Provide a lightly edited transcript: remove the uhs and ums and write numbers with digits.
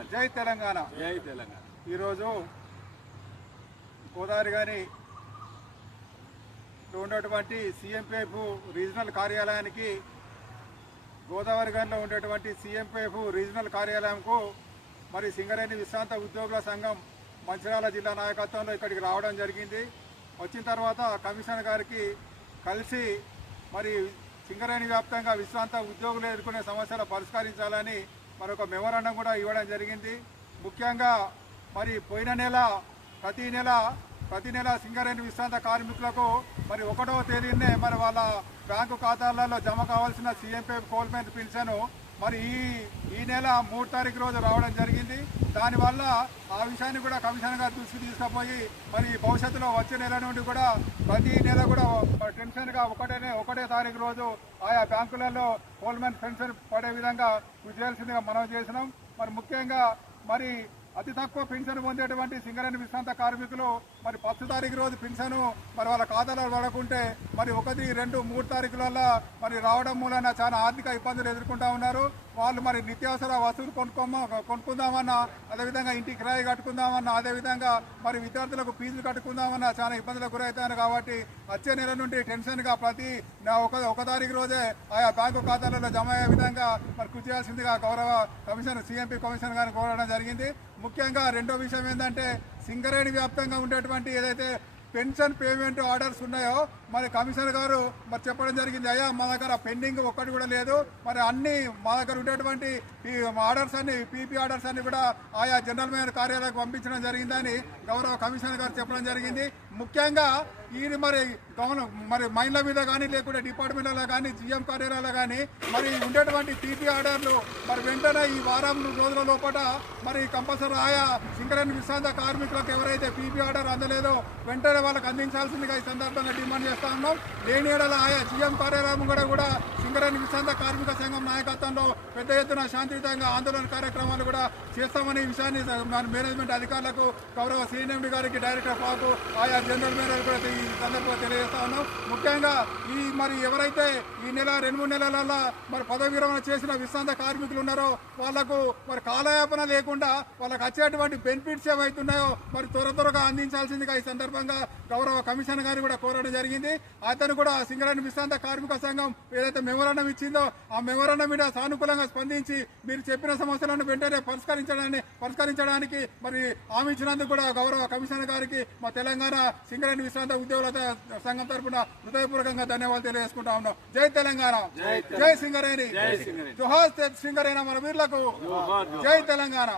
వర్ధిల్లాలి. జై తెలంగాణ. జై తెలంగాణ. ఈరోజు గోదావరి గారి ఉన్నటువంటి సీఎంపీఎఫ్ రీజనల్ కార్యాలయానికి గోదావరి గారిలో ఉండేటువంటి సీఎంపీఎఫ్ రీజనల్ కార్యాలయంకు మరి సింగరేణి విశ్రాంత ఉద్యోగుల సంఘం మంచిర్యాల జిల్లా నాయకత్వంలో ఇక్కడికి రావడం జరిగింది. వచ్చిన తర్వాత కమిషనర్ గారికి కలిసి మరి సింగరేణి వ్యాప్తంగా విశ్రాంత ఉద్యోగులు ఎదుర్కొనే సమస్యలు పరిష్కరించాలని మరొక మెమోరాండం కూడా ఇవ్వడం జరిగింది. ముఖ్యంగా మరి పోయిన నెల ప్రతి నెల సింగరేణి విశ్రాంత కార్మికులకు మరి 1వ తేదీనే మరి వాళ్ళ బ్యాంకు ఖాతాలలో జమ కావాల్సిన సీఎంపీఎఫ్ కోల్మెంట్ పెన్షన్ మరి ఈ నెల 3వ తారీఖు రోజు రావడం జరిగింది. దానివల్ల ఆ విషయాన్ని కూడా కమిషనర్ గారు దృష్టికి తీసుకుపోయి మరి భవిష్యత్తులో వచ్చే నెల నుండి కూడా ప్రతి నెల కూడా టెన్షన్గా 1వ తారీఖు రోజు ఆయా బ్యాంకులలో కోల్మెంట్ పెన్షన్ పడే విధంగా కృషి చేయాల్సిందిగా మనం చేసినాం. మరి ముఖ్యంగా మరి అతి తక్కువ పెన్షన్ పొందేటువంటి సింగరేణి విశ్రాంత కార్మికులు మరి 10వ తారీఖు రోజు పెన్షన్ మరి వాళ్ళ ఖాతాలో పడకుంటే మరి 1, 2, 3 తారీఖులలో మరి రావడం మూలన చాలా ఆర్థిక ఇబ్బందులు ఎదుర్కొంటా ఉన్నారు. వాళ్ళు మరి నిత్యావసర వస్తువులు కొనుక్కుందామన్నా, అదేవిధంగా ఇంటి కిరాయి కట్టుకుందామన్నా, అదేవిధంగా మరి విద్యార్థులకు ఫీజులు కట్టుకుందామన్నా చాలా ఇబ్బందులకు గురవుతారు. కాబట్టి వచ్చే నెల నుండి టెన్షన్గా ప్రతి 1వ తారీఖు రోజే ఆయా బ్యాంకు ఖాతాలలో జమ అయ్యే విధంగా మరి కృషి చేయాల్సిందిగా గౌరవ కమిషనర్ సీఎంపీ కమిషనర్ గారిని కోరడం జరిగింది. ముఖ్యంగా రెండో విషయం ఏంటంటే సింగరేణి వ్యాప్తంగా ఉండేటువంటి ఏదైతే పెన్షన్ పేమెంట్ ఆర్డర్స్ ఉన్నాయో మరి కమిషనర్ గారు మరి చెప్పడం జరిగింది, అయ్యా మా దగ్గర పెండింగ్ ఒక్కటి కూడా లేదు, మరి అన్ని మా దగ్గర ఉండేటువంటి ఈ ఆర్డర్స్ అన్ని పీపీ ఆర్డర్స్ అన్ని కూడా ఆయా జనరల్ మేనేజర్ కార్యాలయానికి పంపించడం జరిగిందని గౌరవ కమిషనర్ గారు చెప్పడం జరిగింది. ముఖ్యంగా ఈ మరి మైన్ల మీద కానీ లేకుంటే డిపార్ట్మెంట్లలో కానీ జీఎం కార్యాలయాల్లో కానీ మరి ఉండేటువంటి పీపీ ఆర్డర్లు మరి వెంటనే ఈ వారం రోజుల లోపల మరి కంపల్సరీ ఆయా సింగరేణి విశ్రాంత కార్మికులకు ఎవరైతే పీపీ ఆర్డర్ అందలేదో వెంటనే వాళ్ళకి అందించాల్సిందిగా ఈ సందర్భంగా డిమాండ్ చేస్తా ఉన్నాం. లేని ఏడల ఆయా జీఎం కార్యాలయం కూడా సింగరేణి విశ్రాంత కార్మిక సంఘం నాయకత్వంలో పెద్ద ఎత్తున శాంతియుతంగా ఆందోళన కార్యక్రమాలు కూడా చేస్తామని ఈ విషయాన్ని మేనేజ్మెంట్ అధికారులకు గౌరవ సీఎండి గారికి డైరెక్టర్ పాకు ఆయా జనరల్ మేనేజర్ కూడా ఈ సందర్భంగా తెలియజేస్తా ఉన్నాం. ముఖ్యంగా ఈ మరి ఎవరైతే ఈ నెల 2-3 నెలల మరి పదవి విరమణ చేసిన విశ్రాంత కార్మికులు ఉన్నారో వాళ్లకు మరి కాలయాపన లేకుండా వాళ్ళకి వచ్చేటువంటి బెనిఫిట్స్ ఏవైతున్నాయో మరి త్వరగా అందించాల్సిందిగా ఈ సందర్భంగా గౌరవ కమిషనర్ గారిని కూడా కోరడం జరిగింది. అతను కూడా సింగరేణి విశ్రాంత కార్మిక సంఘం ఏదైతే మెమోరాండం ఇచ్చిందో ఆ మెమోరాండం మీద సానుకూలంగా స్పందించి మీరు చెప్పిన సమస్యలను వెంటనే పరిష్కరించడానికి మరి హామీ ఇచ్చినందుకు కూడా గౌరవ కమిషనర్ గారికి మా తెలంగాణ సింగరేణి విశ్రాంత ఉద్యోగుల సంఘం తరఫున హృదయపూర్వకంగా ధన్యవాదాలు తెలియజేసుకుంటా ఉన్నాం. జై తెలంగాణ, జై సింగరేణి, జోహార్ సింగరేణి మన వీరులకు, జై తెలంగాణ.